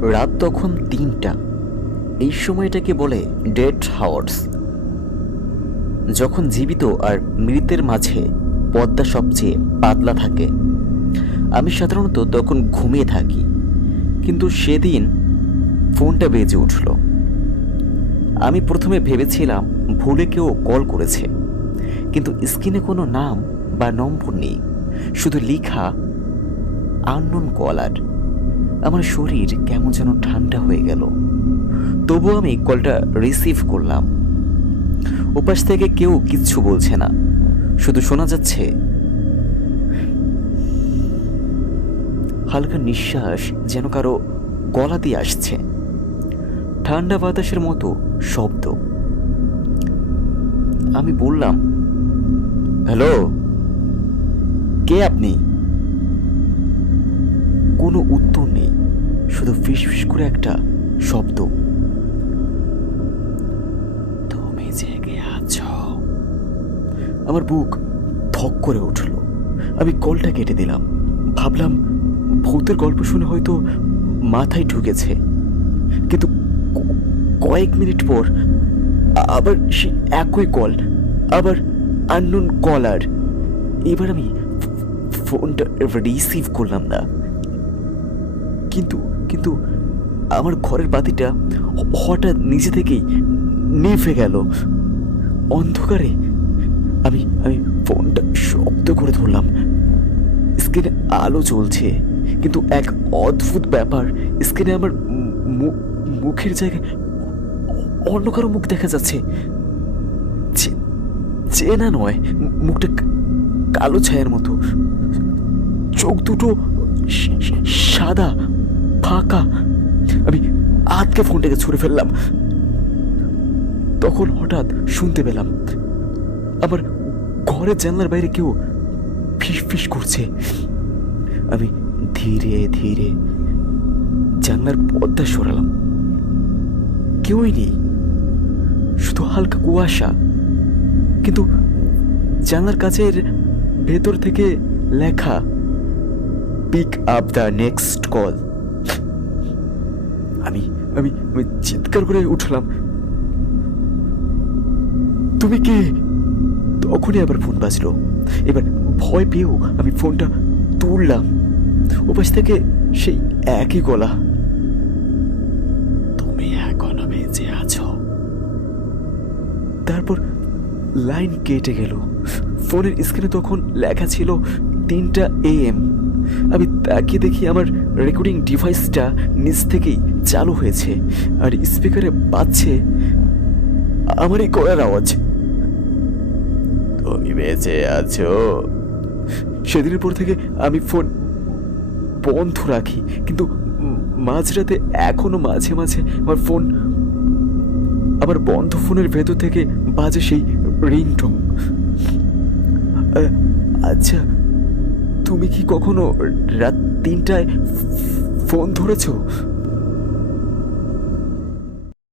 রাত তখন তিনটা। এই সময়টাকে বলে ডেড হাওয়ার্স যখন জীবিত আর মৃতের মাঝে পদ্মা সবচেয়ে পাতলা থাকে। আমি সাধারণত তখন ঘুমিয়ে থাকি, কিন্তু সেদিন ফোনটা বেজে উঠল। আমি প্রথমে ভেবেছিলাম ভুলে কেউ কল করেছে, কিন্তু স্ক্রিনে কোনো নাম বা নম্বর নেই, শুধু লেখা আননোন কলার আমার শরীর কেমন যেন ঠান্ডা হয়ে গেল। তবু আমি কলটা রিসিভ করলাম। ওপাশ থেকে কেউ কিচ্ছু বলছে না। শুধু শোনা যাচ্ছে, হালকা নিঃশ্বাস যেন কারও গলা দিয়ে আসছে। ঠান্ডা বাতাসের মতো শব্দ। আমি বললাম, হ্যালো, কে আপনি? কোনো উত্তর নেই, শুধু ফিস ফিস করে একটা শব্দ। তুমি জেগে আমার বুক ধক করে উঠল। আমি কলটা কেটে দিলাম। ভাবলাম, ভূতের গল্প শুনে হয়তো মাথায় ঢুকেছে। কিন্তু কয়েক মিনিট পর আবার সে একই কল, আবার আননোন কলার। এবার আমি ফোনটা রিসিভ করলাম না। কিন্তু কিন্তু আমার ঘরের বাতিটা হঠাৎ নিজে থেকেই নিভে গেল। অন্ধকারে আমি আমি ফোনটা শব্দ করে ধরলাম। স্ক্রিনে আলো জ্বলছে, কিন্তু এক অদ্ভুত ব্যাপার, স্ক্রিনে আমার মুখের জায়গায় অন্য কারও মুখ দেখা যাচ্ছে। চেনা নয়, মুখটা কালো ছায়ার মতো। চোখ দুটো সাদা। ফাঁকা। আমি আটকে ফোনটাকে ছুঁড়ে ফেললাম। তখন হঠাৎ শুনতে পেলাম আমার ঘরের জানলার বাইরে কেউ ফিস ফিস করছে। আমি ধীরে ধীরে জানলার পর্দা সরালাম। কেউই নেই, শুধু হালকা কুয়াশা। কিন্তু জানলার কাছের ভেতর থেকে লেখা pick up the next call আমি আমি চিৎকার করে উঠলাম। তুমি কে? তখনই আবার ফোন বাজলো। এবার ভয় পেয়েও আমি ফোনটা তুললাম। ওপাশ থেকে সেই একই গলা। তুমি এখনও বেঁচে আছো? তারপর লাইন কেটে গেল। ফোনের স্ক্রিনে তখন লেখা ছিল তিনটা এএম আমি তাকিয়ে দেখি আমার রেকর্ডিং ডিভাইসটা নিচ থেকেই চালু হয়েছে আর স্পিকারে বাজছে আমারই গলার আওয়াজ। তুমি বেঁচে আছো? সেদিনের পর থেকে আমি ফোন বন্ধ রাখি কিন্তু মাঝরাতে এখনও মাঝে মাঝে আমার ফোন আবার বন্ধ ফোনের ভেতর থেকে বাজে সেই রিংটং আচ্ছা তুমি কি কখনো রাত তিনটায় ফোন ধরেছো?